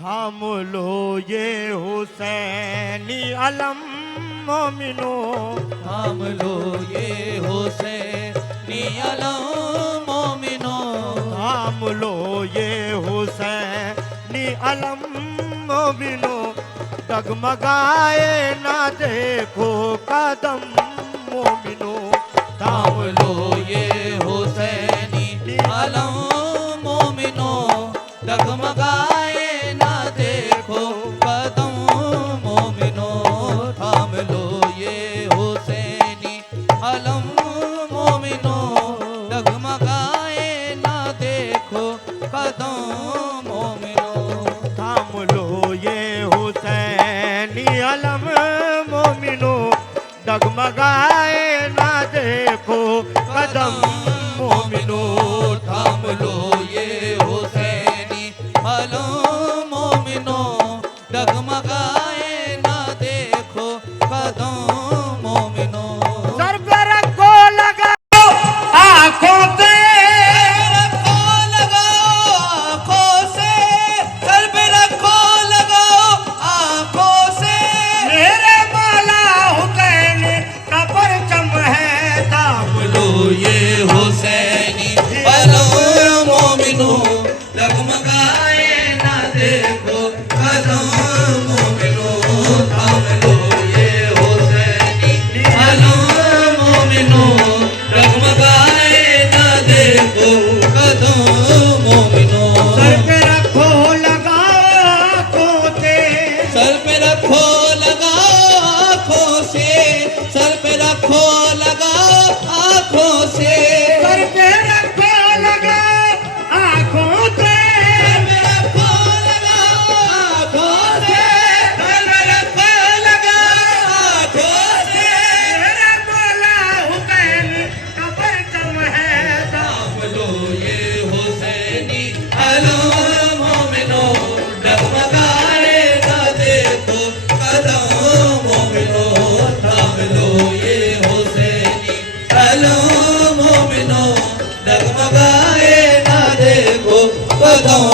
थाम लो ये हुसैनी अलम मोमिनो, थाम लो ये हुसैनी अलम मोमिनो, थाम लो ये हुसैनी अलम मोमिनो, डगमगाए ना देखो कदम मोमिनो। थाम लो ये हुसैनी अलम मोमिनो, डगमगाए ना देखो कदम मोमिनो। थाम लो ये हुसैनी अलम मोमिनो, डगमगाए ना देखो कदम मोमिनो। थाम लो ये हुसैनी अलम मोमिनो, डगमगाए ना देखो कदम मोमिनो। थाम लो ये हुसैनी अलम मोमिनो, डगमगाए ना देखो कदम मोमिनो। सर पे रखो लगा आंखों से, रखो लगाओ आँखों से, सर पे रखो लगाओ आँखों से। मेरे मौला हुसैन का परचम है। थाम लो ये हुसैनी अलम मोमिनो, डगमगाए ना देखो कदम मोमिनो। थाम लो ये हुसैनी अलम मोमिनो, डगमगाए ना देखो कदम मोमिनो। सर पे रखो लगा आंखों से, सर पे रखो लगाओ आँखों से, सर पे रखो लगाओ आँखों से। सर पे रखो लगा आंखों से, सर पे रखो लगाओ आँखों से, सर पे रखो लगाओ आँखों से। मेरे मौला हुसैन का परचम है। थाम लो ये हुसैनी अलम मोमिनो, डगमगाए ना देखो कदम मोमिनो। थाम लो ये हुसैनी अलम मोमिनो, डगमगाए ना देखो कदम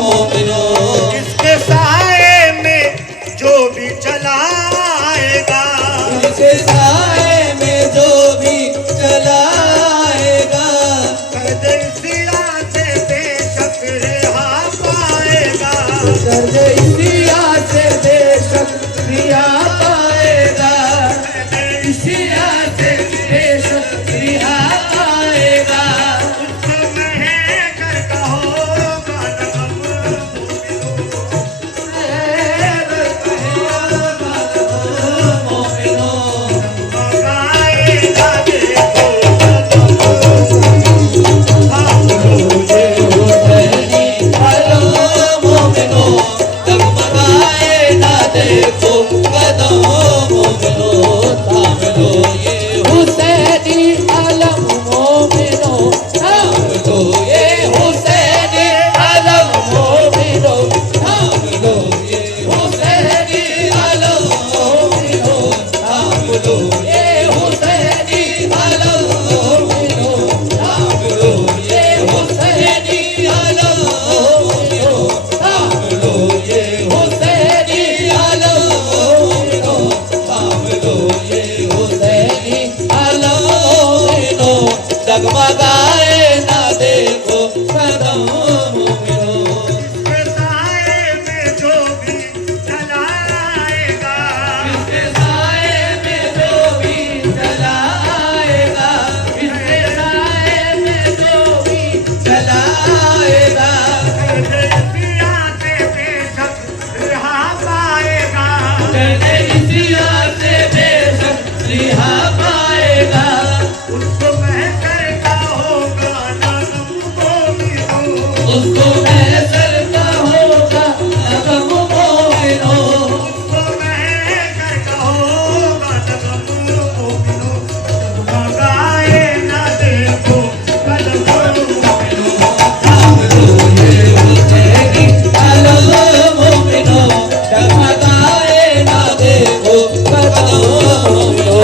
मोमिनो। इसके साए में जो भी चलाएगा, इसके साए में जो भी चलाएगा, कदर सिया से बेशक रिहा पाएगा। दर्द इसिया से बेशक रिहा पाएगा, इसिया से बेशक रिहा पाएगा। उसको महक कर कहोगा नगम मोमिनो, मगाएगा देखो हुसैनी अलम मोमिनो, डगमगाए ना देखो कदम मोमिनो। थाम लो ये हुसैनी अलम मोमिनो, थाम लो ये हुसैनी अलम मोमिनो, थाम लो ये हुसैनी अलम मोमिनो, थाम लो ये हुसैनी अलम मोमिनो, थाम लो ये हुसैनी अलम मोमिनो, थाम लो ये हुसैनी अलम मोमिनो, थाम लो ये हुसैनी अलम मोमिनो, डगमगाए ना देखो कदम मोमिनो। के साए में जो भी चलाएगा, इसके साए में जो भी चलाएगा, इसके साए में जो भी चलाएगा, कदर सिया से बेशक रिहा पाएगा। दर्द इसिया से बेशक रिहा पाएगा। उसको महकर कहोगा नगम मोमिनो, उसको महसर का होगा नगम मोमिनो, उसको महकर कहोगा नगम मोमिनो। मगाए ना देखो कदम मोमिनो। थाम लो ये हुसैनी अलम मोमिनो, डगमगाए ना देखो कदम मोमिनो।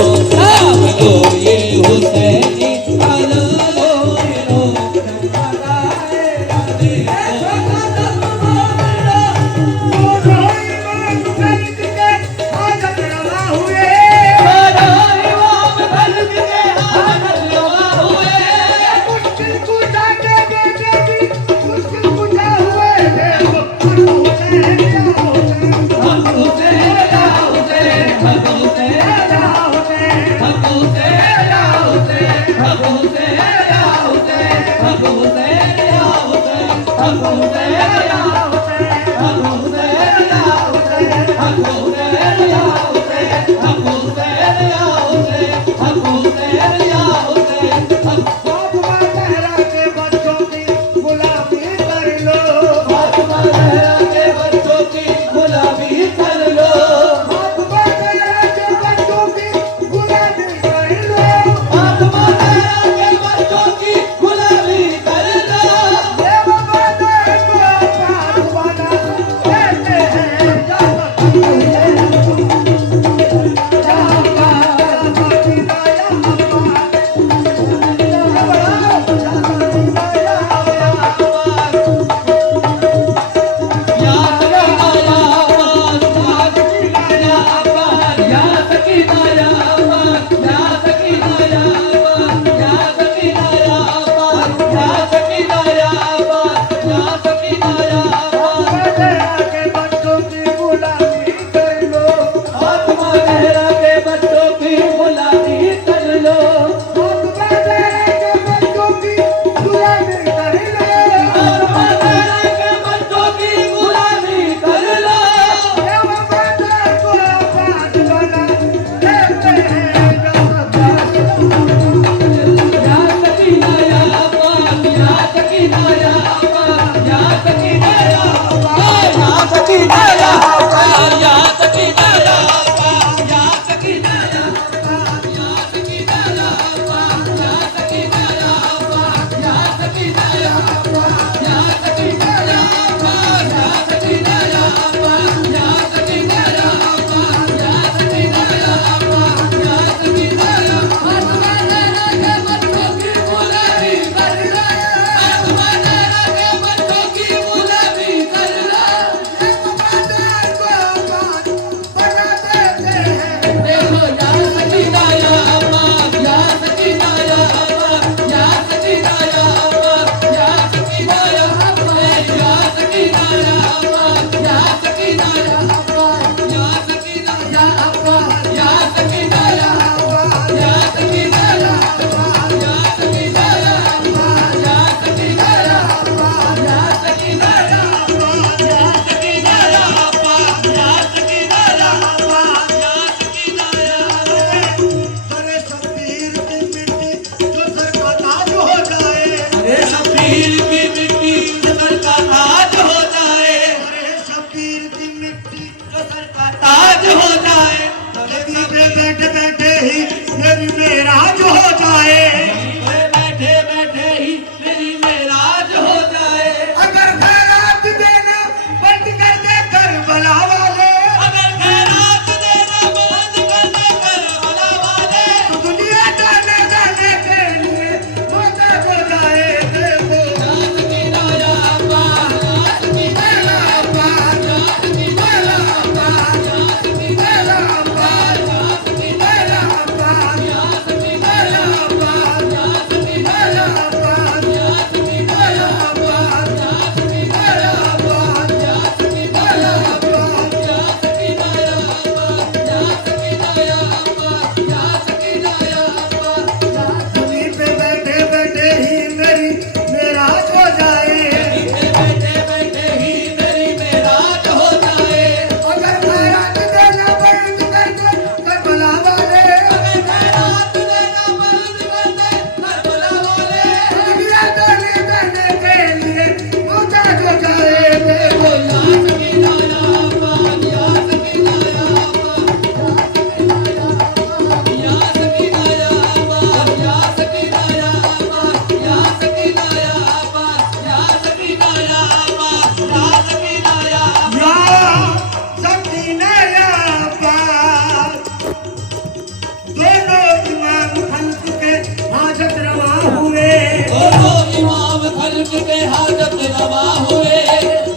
खल्क के हाजत रवा हुए,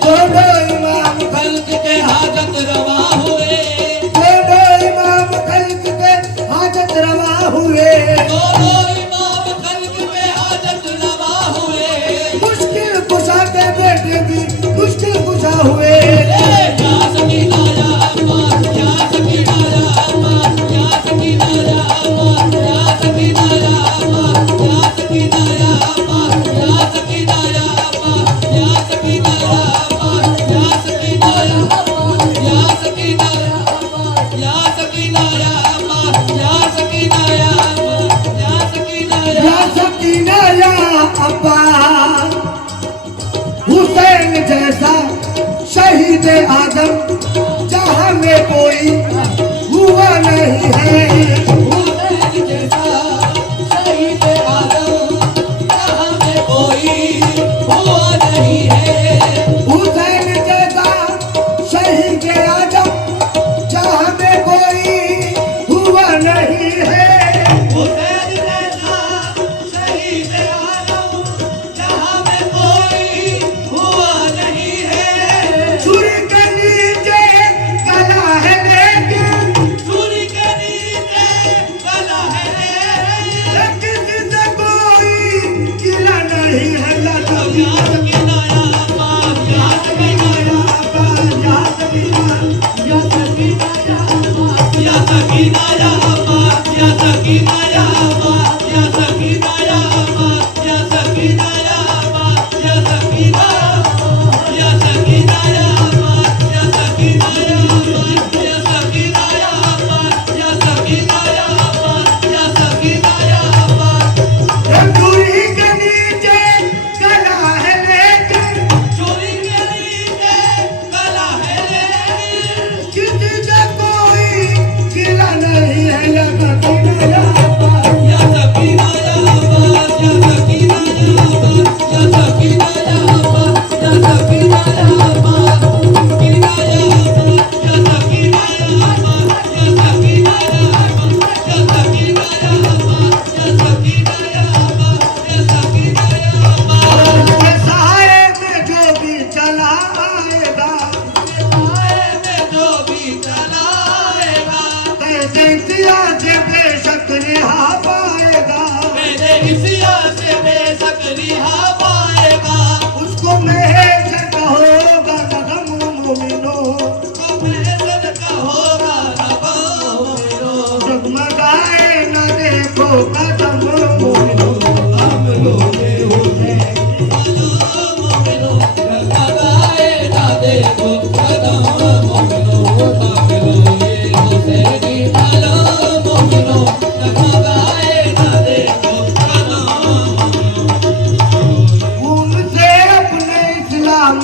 दोनों इमाम खल्क के हाजत रवा हुए, दोनों इमाम खल्क के हाजत रवा हुए। दोनों इमाम खल्क के हाजत रवा हुए। मुश्किल कुशा के बेटे भी मुश्किल कुशा हुए। या सकीना या अम्मा, या सकीना या अम्मा, या सकीना या अम्मा, या सकीना या अम्मा, या सकीना या अम्मा, या सकीना या अम्मा, या सकीना या अम्मा, या सकीना या अम्मा, या सकीना या अम्मा, या सकीना या अम्मा, या सकीना या अम्मा, या सकीना या या सकीना या अब्बा, हुसैन जैसा शहीद आदम जहाँ में कोई हुआ नहीं है। हुसैन जैसा शहीद आदम जहाँ में कोई हुआ नहीं है। हुसैन जैसा शहीद आदम जहाँ में कोई हुआ नहीं है। हुसैन जैसा शहीद आदम जहाँ में कोई हुआ नहीं है। छुरी के नीचे गला है लेकिन सूर्य के नीचे गला है किसी से कोई गिला नहीं है। लगा या सकीना या अम्मा, या सकीना या अब्बा, या सकीना, या सकीना या अम्मा, या सकीना या अम्मा, या सकीना या अम्मा, या सकीना या अम्मा, या सकीना या अम्मा, या सकीना, या सकीना या अम्मा, या सकीना या अम्मा, या सकीना या अम्मा, या सकीना या अम्मा, या सकीना या अम्मा। छुरी के नीचे गला है लेकिन चोरी के नीचे गला है लेकिन किसी से कोई गिला नहीं है। लगा या अब्बा, या सकीना या अम्मा, या सकीना या अम्मा, या सकीना या अम्मा, या सकीना या अम्मा, सकीना या अम्मा, या सकीना या अम्मा, या सकीना या अम्मा, या सकीना या अम्मा, या सकीना या अम्मा, या सकीना या अम्मा। उसके सहारे में जो भी चला आएगा, आए में जो भी चलाएगा, तेरे इम्तियाज बेशक रिहा पाएगा। मेरे इसिया से बेशक रिहा पाएगा। उसको महज होगा नगम मोमिनो, उसको महसन का होगा नगम जगमगाए न देखो कदम मोमिनो। हम लोग हुसैन खून से अपने इस्लाम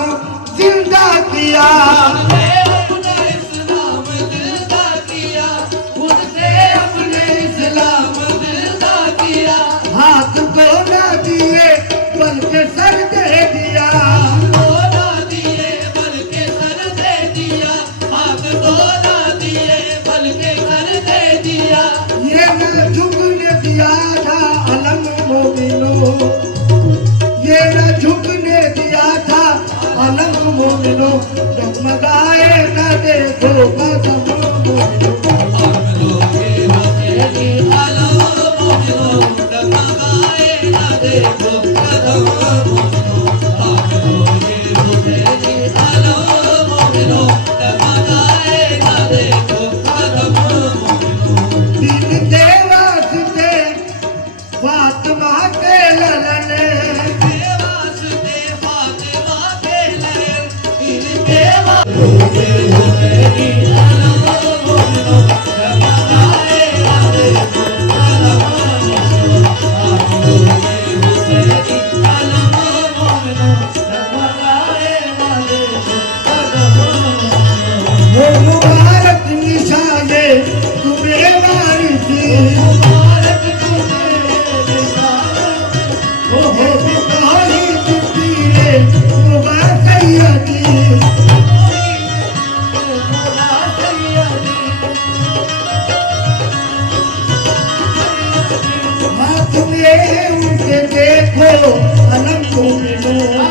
जिंदा किया। हाथ को ना दिए बल्कि सर दे दिया। ये न झुकने दिया था अलम मोमिनो, ये न झुकने दिया था अलम मोमिनो। जगमगाए न देखो कदम मोमिनो। दिल के वास्ते फातिमा के ललने, वो मुबारक निशाने तुम्हें वारिसी। वो हो बिताई पीरे मुबारक सैयदी। हाथ में उनके देखो अलम को मिलो। रे